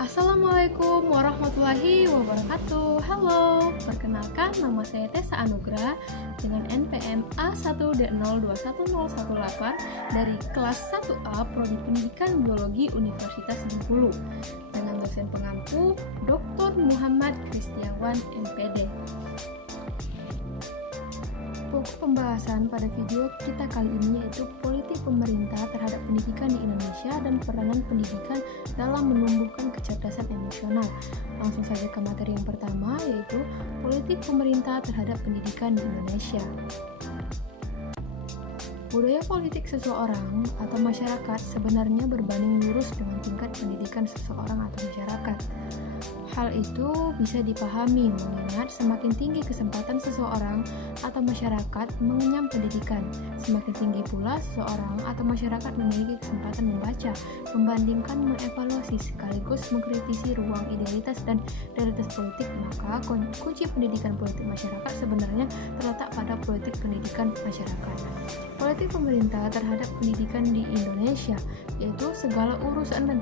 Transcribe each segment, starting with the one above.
Assalamualaikum warahmatullahi wabarakatuh. Halo, perkenalkan nama saya Tessa Anugrah dengan NPM A1D021018 dari kelas 1A Prodi Pendidikan Biologi Universitas Bengkulu dengan dosen pengampu Dr. Muhammad Kristiawan MPD. Pokok pembahasan pada video kita kali ini yaitu politik pemerintah terhadap pendidikan di Indonesia dan peranan pendidikan dalam menumbuhkan kecerdasan emosional. Langsung saja ke materi yang pertama yaitu politik pemerintah terhadap pendidikan di Indonesia. Budaya politik seseorang atau masyarakat sebenarnya berbanding lurus dengan tingkat pendidikan seseorang atau masyarakat. Hal itu bisa dipahami mengingat semakin tinggi kesempatan seseorang atau masyarakat mengenyam pendidikan, semakin tinggi pula seseorang atau masyarakat memiliki kesempatan membaca, membandingkan, mengevaluasi sekaligus mengkritisi ruang idealitas dan realitas politik. Maka kunci pendidikan politik masyarakat sebenarnya terletak pada politik pendidikan masyarakat. Politik pemerintah terhadap pendidikan di Indonesia yaitu segala urusan dan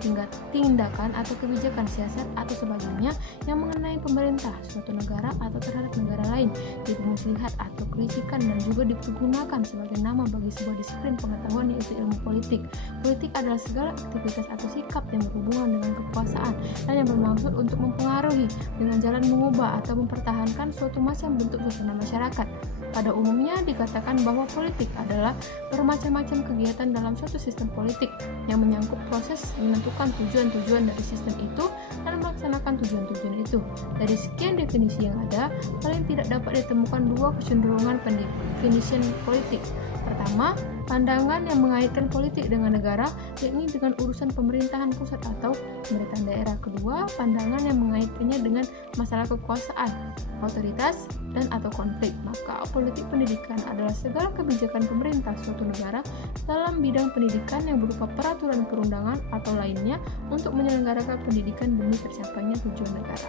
tindakan atau kebijakan siasat atau sebagainya yang mengenai pemerintah suatu negara atau terhadap negara lain, dimuslihat atau kritikan dan juga digunakan sebagai nama bagi sebuah disiplin pengetahuan yaitu ilmu politik. Politik adalah segala aktivitas atau sikap yang berhubungan dengan kekuasaan dan yang bermaksud untuk mempengaruhi dengan jalan mengubah atau mempertahankan suatu macam bentuk susunan masyarakat. Pada umumnya dikatakan bahwa politik adalah bermacam-macam kegiatan dalam suatu sistem politik yang menyangkut proses menentukan tujuan-tujuan dari sistem itu dan melaksanakan tujuan-tujuan itu. Dari sekian definisi yang ada, paling tidak dapat ditemukan dua kecenderungan definisi politik. Pertama, pandangan yang mengaitkan politik dengan negara, yakni dengan urusan pemerintahan pusat atau pemerintahan daerah. Kedua, pandangan yang mengaitkannya dengan masalah kekuasaan, otoritas, dan atau konflik. Maka politik pendidikan adalah segala kebijakan pemerintah suatu negara dalam bidang pendidikan yang berupa peraturan perundangan atau lainnya untuk menyelenggarakan pendidikan demi tercapainya tujuan negara.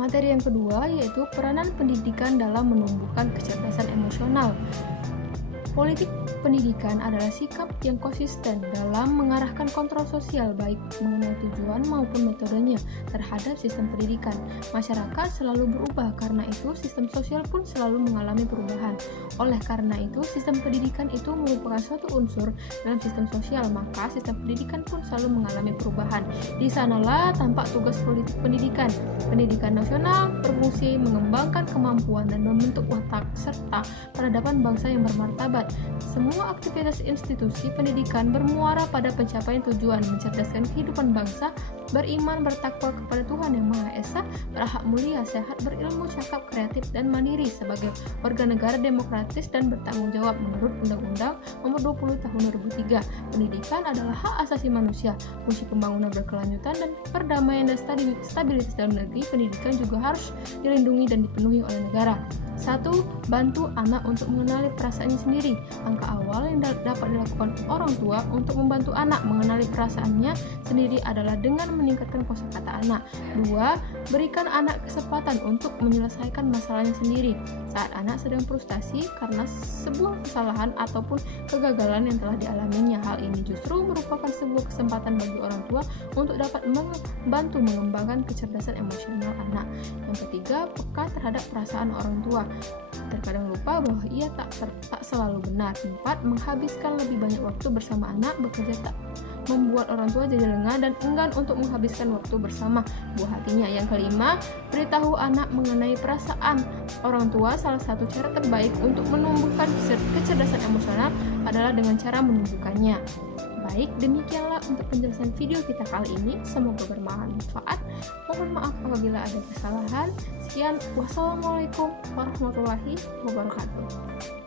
Materi yang kedua yaitu peranan pendidikan dalam menumbuhkan kecerdasan emosional. Politik pendidikan adalah sikap yang konsisten dalam mengarahkan kontrol sosial baik mengenai tujuan maupun metodenya terhadap sistem pendidikan. Masyarakat selalu berubah, karena itu sistem sosial pun selalu mengalami perubahan. Oleh karena itu, sistem pendidikan itu merupakan suatu unsur dalam sistem sosial, maka sistem pendidikan pun selalu mengalami perubahan. Di sanalah tampak tugas politik pendidikan. Pendidikan nasional berfungsi mengembangkan kemampuan dan membentuk watak serta peradaban bangsa yang bermartabat. Semua aktivitas institusi pendidikan bermuara pada pencapaian tujuan mencerdaskan kehidupan bangsa, beriman, bertakwa kepada Tuhan Yang Maha Esa, berakhlak mulia, sehat, berilmu, cakap, kreatif, dan mandiri sebagai warga negara demokratis dan bertanggung jawab menurut Undang-Undang Nomor 20 Tahun 2003. Pendidikan adalah hak asasi manusia, fungsi pembangunan berkelanjutan dan perdamaian dan stabilitas dalam negeri. Pendidikan juga harus dilindungi dan dipenuhi oleh negara. 1. Bantu anak untuk mengenali perasaannya sendiri. Langkah awal yang dapat dilakukan orang tua untuk membantu anak mengenali perasaannya sendiri adalah dengan meningkatkan kosakata anak. 2. Berikan anak kesempatan untuk menyelesaikan masalahnya sendiri saat anak sedang frustasi karena sebuah kesalahan ataupun kegagalan yang telah dialaminya. Hal ini justru merupakan sebuah kesempatan bagi orang tua untuk dapat membantu mengembangkan kecerdasan emosional anak. Yang ketiga, peka terhadap perasaan orang tua. Terkadang lupa bahwa ia tak selalu benar. 4. Menghabiskan lebih banyak waktu bersama anak. Bekerja tak membuat orang tua jadi lengah dan enggan untuk menghabiskan waktu bersama buah hatinya. Yang kelima, beritahu anak mengenai perasaan orang tua. Salah satu cara terbaik untuk menumbuhkan kecerdasan emosional adalah dengan cara menunjukkannya. Baik, demikianlah untuk penjelasan video kita kali ini. Semoga bermanfaat. Mohon maaf apabila ada kesalahan. Sekian, wassalamualaikum warahmatullahi wabarakatuh.